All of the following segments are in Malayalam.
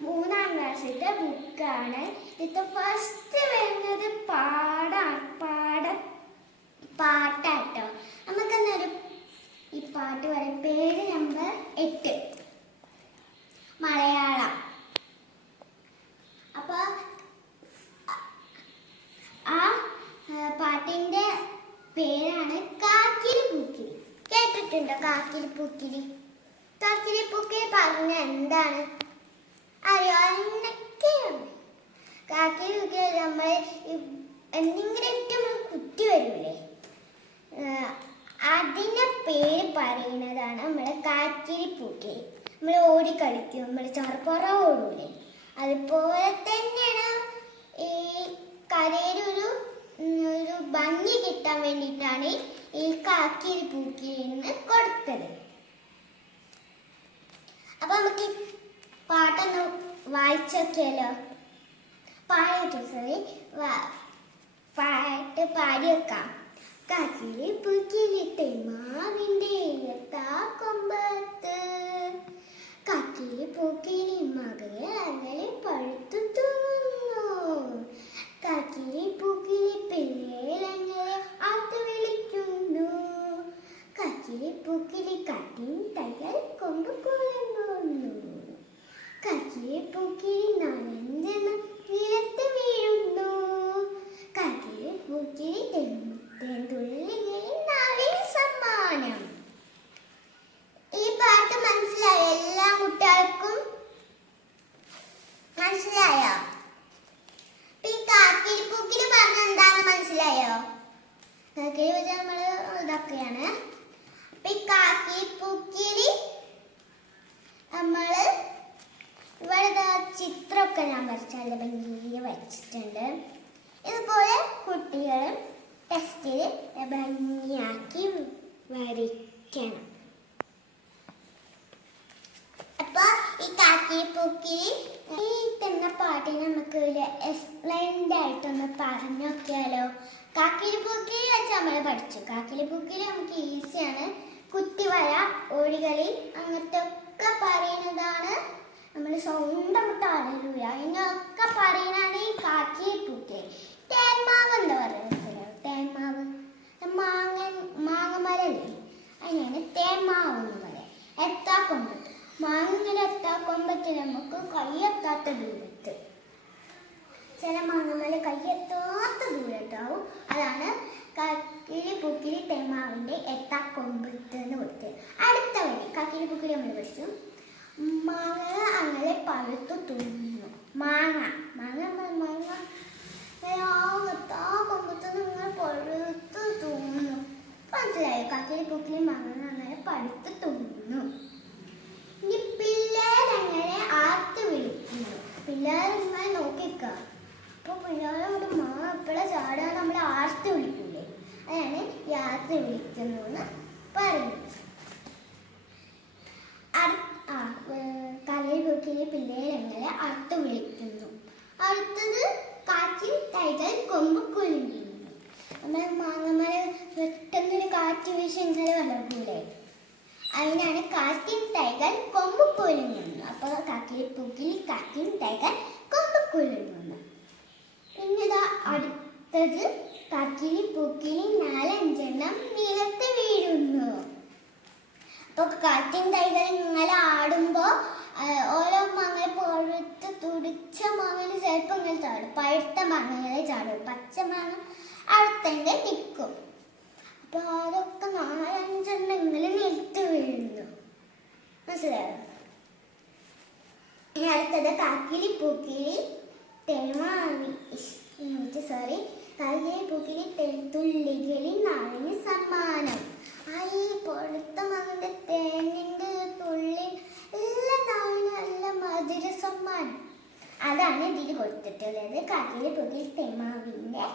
മൂന്നാം ക്ലാസ്സിലത്തെ ബുക്കാണ്. ഇത് ഫസ്റ്റ് വരുന്നത് പാടാണ്. പാട പാട്ടാട്ടോ. നമുക്കെന്നൊരു ഈ പാട്ട് പറയും. പേര് നമ്പർ എട്ട്. മലയാളം. അപ്പോൾ ആ, പാട്ടിന്റെ പേരാണ് കാക്കിരി പൂക്കിരി കേട്ടിട്ടുണ്ടോ കാക്കിരി പൂക്കിരി കാക്കിരി പൂക്കിരി പറഞ്ഞ എന്താണ്? അറിയോ എന്നൊക്കെയാണ് കാക്കിരി പൂക്കിരി നമ്മൾ എന്തെങ്കിലും ഏറ്റവും കുത്തി വരൂലേ അതിന്റെ പേര് പറയുന്നതാണ് നമ്മൾ കാക്കിരി പൂക്കിരി നമ്മൾ ഓടി കളിക്കും നമ്മൾ ചെറുപ്പുറ ഓടൂലേ. അതുപോലെ തന്നെയാണ് ഈ കരയിലൊരു ഒരു ഭംഗി കിട്ടാൻ വേണ്ടിയിട്ടാണ് ഈ കാക്കിരി പൂക്കിരിന്ന് കൊടുത്തത്. അപ്പം നമുക്ക് പാട്ടൊന്ന് വായിച്ചൊക്കെയല്ലോ പാടിയിട്ട് സോറി പാട്ട് പാടി വെക്കാം കാക്കിരി പൂക്കിലിട്ട് മാവിന്റെ എത്താ കൊമ്പത്ത്. കാക്കിരി പൂക്കിരി മകയെ അങ്ങനെ പഴുത്തു തൂങ്ങുന്നു. പൂക്കിരി പിള്ളേരങ്ങനെ അത് വിളിക്കുന്നു. കാക്കിരി പൂക്കിരി കാട്ടിൻ തയ്യൽ കൊമ്പ് പൂക്കിരി നനഞ്ഞെന്ന് നിലത്ത് വീഴുന്നു. കാക്കിരി പൂക്കിരി തെന്തുള്ളികളിൽ നാളിൽ സമ്മാനം. ഈ പാട്ട് മനസ്സിലായോ? എല്ലാ കുട്ടികൾക്കും മനസ്സിലായോ? കാക്കിരി പൂക്കിരി പറഞ്ഞ എന്താന്ന് മനസ്സിലായോ? കാക്കിരി പൂച്ച നമ്മൾ ഇതൊക്കെയാണ്. അപ്പൊ ഈ കാക്കിരി പൂക്കിരി നമ്മൾ ഇവിടെ ചിത്രമൊക്കെ ഞാൻ വരച്ചാലും ഭംഗിയിൽ വരച്ചിട്ടുണ്ട്. ഇതുപോലെ കുട്ടികളും ടെസ്റ്റിൽ ഭംഗിയാക്കി വരയ്ക്കണം. അപ്പോൾ ഈ കാക്കി ഈ തന്ന പാട്ടിന് നമുക്ക് എക്സ്പ്ലെയിൻഡ് ആയിട്ടൊന്ന് പറഞ്ഞു നോക്കിയാലോ? കാക്കി പൂക്കിരി വെച്ച് നമ്മൾ പഠിച്ചു. കാക്കി പൂക്കിരി നമുക്ക് ഈസിയാണ് കുത്തിവര ഓടികളി അങ്ങനത്തെ ഒക്കെ പറയുന്നതാണ് നമ്മൾ സ്വന്തം താളൂല എന്നൊക്കെ പറയുന്നതാണ് ഈ കാക്കിയെ പൂക്കെ തേന്മാവ് എന്താ പറയുന്നത് തേന്മാവ് മാങ്ങ മാങ്ങമരല്ലേ അതിനാണ് തേന്മാവ് എന്ന് പറയാം. എത്താ കൊമ്പത്ത് മാങ്ങനെ എത്താ കൊമ്പത്ത് നമുക്ക് കയ്യെത്താത്ത ദൂരത്ത്. ചില മാങ്ങമല കയ്യെത്താത്ത ദൂരത്താവും. അതാണ് കക്കിരി പുക്കിരി തേമാവിന്റെ എത്താ കൊമ്പത്ത് എന്ന് കൊടുത്തത്. അടുത്ത കക്കിരി പുക്കിരി നമ്മൾ പഠിച്ചു. പഴുത്തു തുന്നു മാങ്ങ. മാങ്ങ മാങ്ങ നിങ്ങൾ പഴുത്തു തുന്നു മനസ്സിലായോ? കക്കിരി പുക്കിരി മാങ്ങ അങ്ങനെ പഴുത്തു തുന്നു ഇനി പിള്ളേരങ്ങനെ ആർത്ത് വിളിക്കുന്നു? പിള്ളേരിങ്ങനെ നോക്കിക്ക. അപ്പൊ പിള്ളേരോട് മാ എപ്പോഴാ ചാടുക നമ്മൾ ആർത്ത് വിളിക്കൂലേ? അതാണ് യാത്ര വിളിക്കുന്നു എന്ന് പറയുന്നത്. കലയിൽ പിള്ളേരങ്ങളെ അർത്ത് വിളിക്കുന്നു. അടുത്തത് കാറ്റിൽ തൈകൾ കൊമ്പ് കുലുങ്ങുന്നു നമ്മൾ മാങ്ങമല പെട്ടെന്നൊരു കാറ്റ് വീശി ഇങ്ങനെ വളർന്നൂലേ അതിനാണ് കാറ്റിൻ തൈകൾ കൊമ്പ് കുലുങ്ങുന്നു അപ്പോൾ കാക്കിൽ പുകിൽ കാക്കിൻ തൈകൾ കൊമ്പ് കുലുങ്ങുന്നു പിന്നെ ഇതാ അടുത്തത് കാക്കിലി പൂക്കിലി നാലഞ്ചെണ്ണം നിലത്ത് വീഴുന്നു. അപ്പൊ കാറ്റിൻ തൈകൾ ഇങ്ങനെ ആടുമ്പോ ആ, ഓരോ മാങ്ങ പഴുത്ത് മാങ്ങന് മാങ്ങ ചിലപ്പോൾ ഇങ്ങനെ ചാടും. പഴുത്ത മാങ്ങകളെ ചാടും. പച്ച മാങ്ങ അടുത്തന്നെ നിൽക്കും അപ്പൊ അതൊക്കെ നാലഞ്ചെണ്ണം ഇങ്ങനെ നിൽത്ത് വീഴുന്നു. മനസ്സിലായോ? ഇനി അടുത്തത് കാക്കിലി പൂക്കിലി തേമാവി സോറി കാക്കിലി പൂക്കിലി തുള്ളികളി നാളിന് സമ്മാനം. ആ ഈ പൊടുത്ത മാങ്ങന്റെ തേനിന്റെ തുള്ളി എല്ലാ നാളിന് നല്ല മധുര സമ്മാനം. അതാണ് ഇതിൽ കൊടുത്തിട്ടുള്ളത്. കാക്കിലെ പൂക്കിൽ തെമാവിന്റെ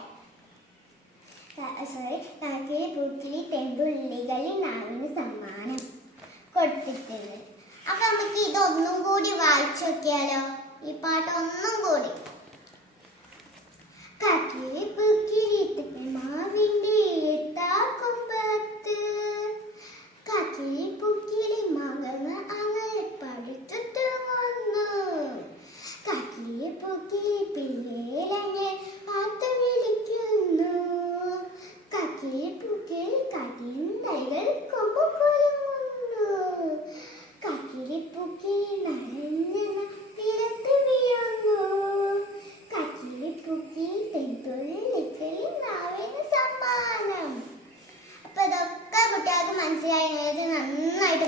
സോറി കാക്കിലെ പൂക്കിലി തെമ്പുള്ളികളിൽ നാളിന് സമ്മാനം കൊടുത്തിട്ടുണ്ട്. അപ്പൊ നമുക്ക് ഇതൊന്നും കൂടി വായിച്ചു നോക്കിയാലോ? ഈ പാട്ട് ഒന്നും കൂടി കാക്കിലെ പൂക്കിലി മാവിന്റെ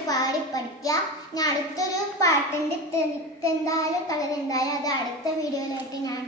പാടി പഠിക്കുക ഞാൻ അടുത്തൊരു പാട്ടിന്റെ തെന്തായാലും കളർ എന്തായാലും അത് അടുത്ത വീഡിയോയിലായിട്ട് ഞാൻ